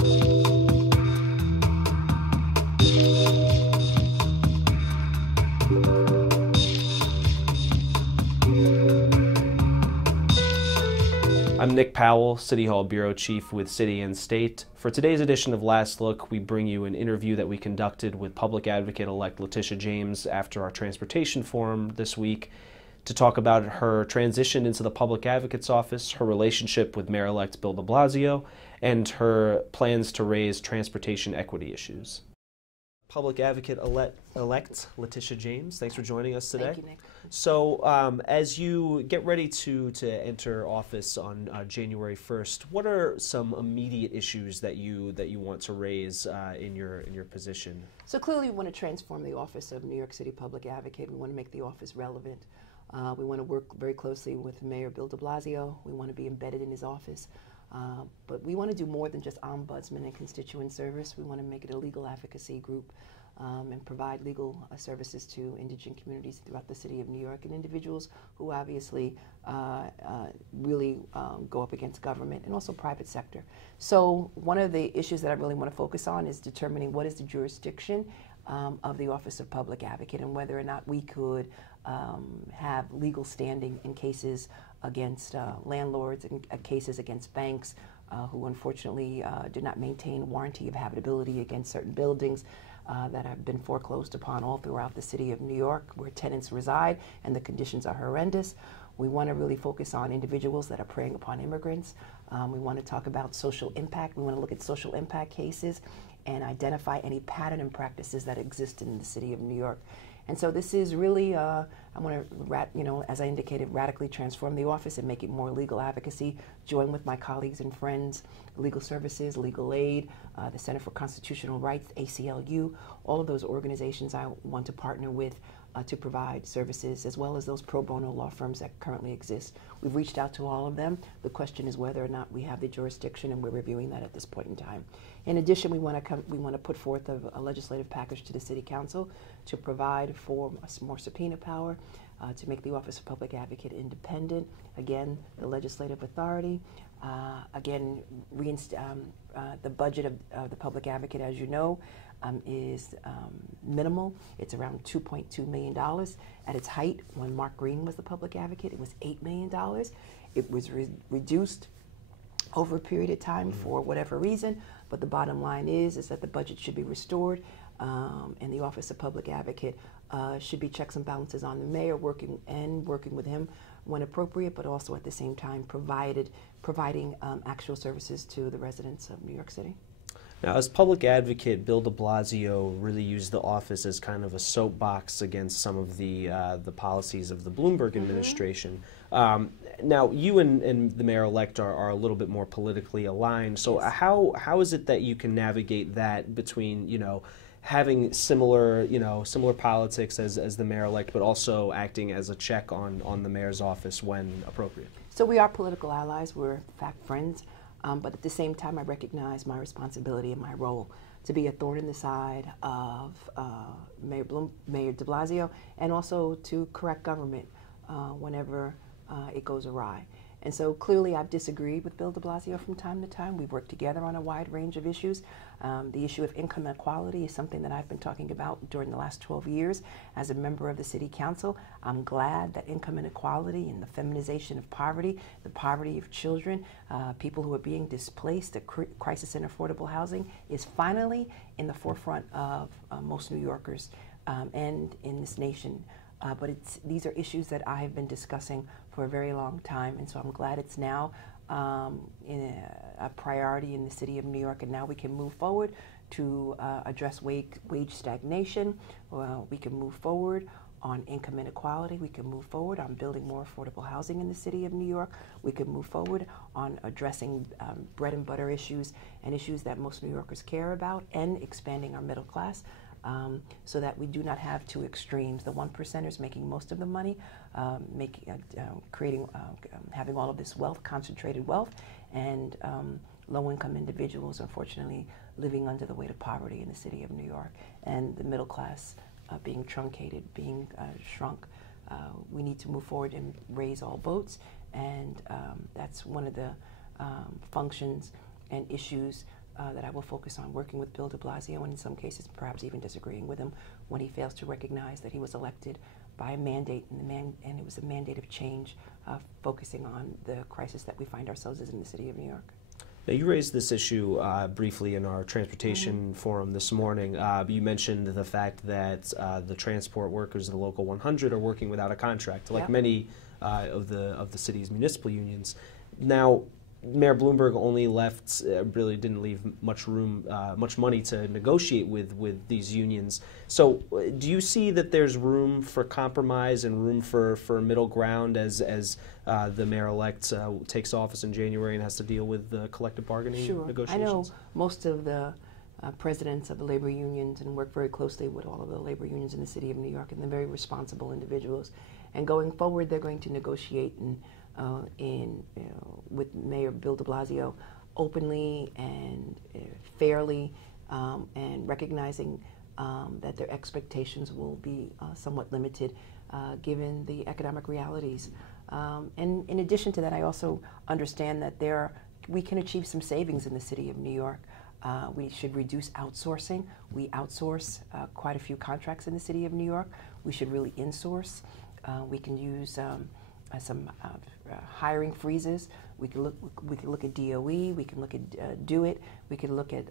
I'm Nick Powell, City Hall Bureau Chief with City and State. For today's edition of Last Look, we bring you an interview that we conducted with Public Advocate-elect Letitia James after our transportation forum this week to talk about her transition into the Public Advocate's office, her relationship with Mayor-elect Bill de Blasio, and her plans to raise transportation equity issues. Public Advocate-elect Letitia James, thanks for joining us today. Thank you, Nick. So as you get ready to enter office on January 1st, what are some immediate issues that you want to raise in your position? So clearly we want to transform the office of New York City Public Advocate. We want to make the office relevant. We want to work very closely with Mayor Bill de Blasio. We want to be embedded in his office. But we want to do more than just ombudsman and constituent service. We want to make it a legal advocacy group and provide legal services to indigent communities throughout the city of New York and individuals who obviously really go up against government and also private sector. So one of the issues that I really want to focus on is determining what is the jurisdiction of the Office of Public Advocate and whether or not we could have legal standing in cases against landlords and cases against banks who unfortunately do not maintain warranty of habitability against certain buildings that have been foreclosed upon all throughout the city of New York where tenants reside and the conditions are horrendous. We want to really focus on individuals that are preying upon immigrants. We want to talk about social impact. We want to look at social impact cases and identify any pattern and practices that exist in the city of New York. And so this is really, I want to, as I indicated, radically transform the office and make it more legal advocacy, join with my colleagues and friends, Legal Services, Legal Aid, the Center for Constitutional Rights, ACLU, all of those organizations I want to partner with to provide services, as well as those pro bono law firms that currently exist. We've reached out to all of them. The question is whether or not we have the jurisdiction, and we're reviewing that at this point in time. In addition, we want to put forth a legislative package to the City Council to provide for more subpoena power, to make the Office of Public Advocate independent. Again, the legislative authority. Again, the budget of the Public Advocate, as you know, is minimal. It's around $2.2 million. At its height, when Mark Green was the Public Advocate, it was $8 million. It was reduced over a period of time for whatever reason, but the bottom line is that the budget should be restored, and the Office of Public Advocate should be checks and balances on the mayor, working with him when appropriate, but also at the same time providing actual services to the residents of New York City. Now, as Public Advocate, Bill de Blasio really used the office as kind of a soapbox against some of the policies of the Bloomberg administration. Now, you and the mayor-elect are a little bit more politically aligned. So, yes. How is it that you can navigate that between having similar politics as the mayor-elect, but also acting as a check on the mayor's office when appropriate? So we are political allies. We're in fact friends. But at the same time, I recognize my responsibility and my role to be a thorn in the side of Mayor de Blasio, and also to correct government whenever it goes awry. And so clearly I've disagreed with Bill de Blasio from time to time. We've worked together on a wide range of issues. The issue of income inequality is something that I've been talking about during the last 12 years as a member of the City Council. I'm glad that income inequality and the feminization of poverty, the poverty of children, people who are being displaced, the crisis in affordable housing is finally in the forefront of most New Yorkers and in this nation. But these are issues that I have been discussing for a very long time, and so I'm glad it's now a priority in the city of New York, and now we can move forward to address wage stagnation. We can move forward on income inequality. We can move forward on building more affordable housing in the city of New York. We can move forward on addressing bread and butter issues and issues that most New Yorkers care about, and expanding our middle class. So that we do not have two extremes, the 1%ers making most of the money, having all of this wealth, concentrated wealth, and low-income individuals, unfortunately, living under the weight of poverty in the city of New York, and the middle class being truncated, being shrunk. We need to move forward and raise all boats, and that's one of the functions and issues that I will focus on working with Bill de Blasio, and in some cases perhaps even disagreeing with him when he fails to recognize that he was elected by a mandate, and it was a mandate of change, focusing on the crisis that we find ourselves in the city of New York. Now, you raised this issue briefly in our transportation forum this morning. You mentioned the fact that the transport workers of the Local 100 are working without a contract, like many of the city's municipal unions. Now, Mayor Bloomberg only left, really didn't leave much room, much money to negotiate with these unions. So do you see that there's room for compromise and room for middle ground as the mayor-elect takes office in January and has to deal with the collective bargaining negotiations? I know most of the presidents of the labor unions and work very closely with all of the labor unions in the city of New York, and they're very responsible individuals. And going forward, they're going to negotiate with Mayor Bill de Blasio openly and fairly, and recognizing that their expectations will be somewhat limited given the economic realities. And in addition to that, I also understand that we can achieve some savings in the city of New York. We should reduce outsourcing. We outsource quite a few contracts in the city of New York. We should really insource. We can use some hiring freezes. We can look at DOE. We can look at Do It. We can look at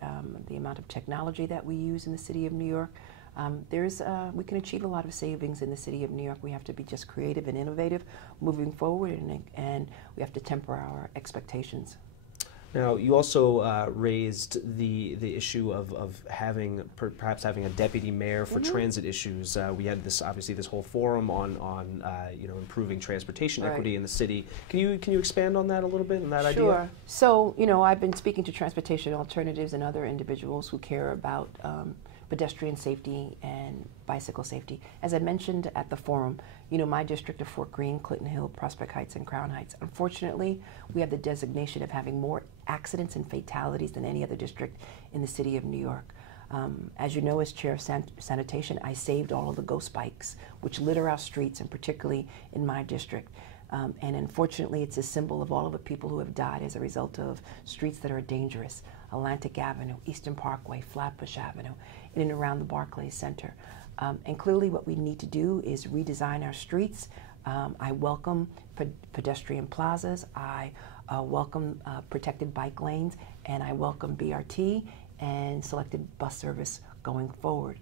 the amount of technology that we use in the city of New York. We can achieve a lot of savings in the city of New York. We have to be just creative and innovative moving forward, and we have to temper our expectations. Now, you also raised the issue of perhaps having a deputy mayor for transit issues. We had this whole forum on improving transportation equity in the city. Can you expand on that a little bit, on that idea? Sure. So I've been speaking to transportation alternatives and other individuals who care about pedestrian safety and bicycle safety. As I mentioned at the forum, my district of Fort Greene, Clinton Hill, Prospect Heights, and Crown Heights, unfortunately, we have the designation of having more accidents and fatalities than any other district in the city of New York. As you know, as chair of sanitation, I saved all of the ghost bikes, which litter our streets, and particularly in my district. And unfortunately, it's a symbol of all of the people who have died as a result of streets that are dangerous. Atlantic Avenue, Eastern Parkway, Flatbush Avenue, in and around the Barclays Center. And clearly what we need to do is redesign our streets. I welcome pedestrian plazas. I welcome protected bike lanes, and I welcome BRT and selected bus service going forward.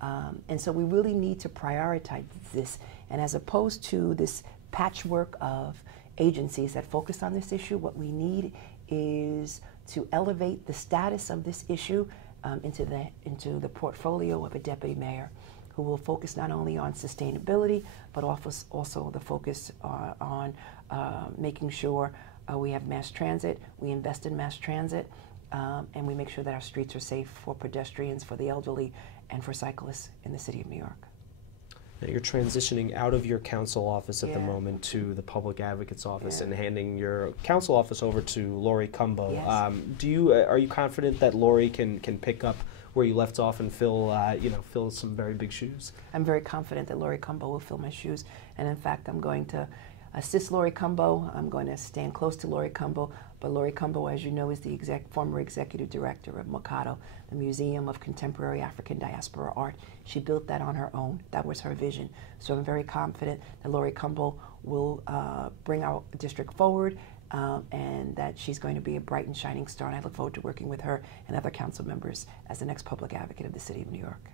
And so we really need to prioritize this. And as opposed to this patchwork of agencies that focus on this issue, what we need is to elevate the status of this issue into the portfolio of a deputy mayor who will focus not only on sustainability, but also the focus on making sure we have mass transit, we invest in mass transit, and we make sure that our streets are safe for pedestrians, for the elderly, and for cyclists in the city of New York. Now, you're transitioning out of your council office at the moment to the public advocate's office and handing your council office over to Laurie Cumbo. Yes. Are you confident that Laurie can pick up where you left off and fill some very big shoes? I'm very confident that Laurie Cumbo will fill my shoes, and in fact, I'm going to assist Laurie Cumbo. I'm going to stand close to Laurie Cumbo. But Laurie Cumbo, as you know, is the former executive director of Mokado, the Museum of Contemporary African Diaspora Art. She built that on her own. That was her vision. So I'm very confident that Laurie Cumbo will bring our district forward, and that she's going to be a bright and shining star. And I look forward to working with her and other council members as the next public advocate of the city of New York.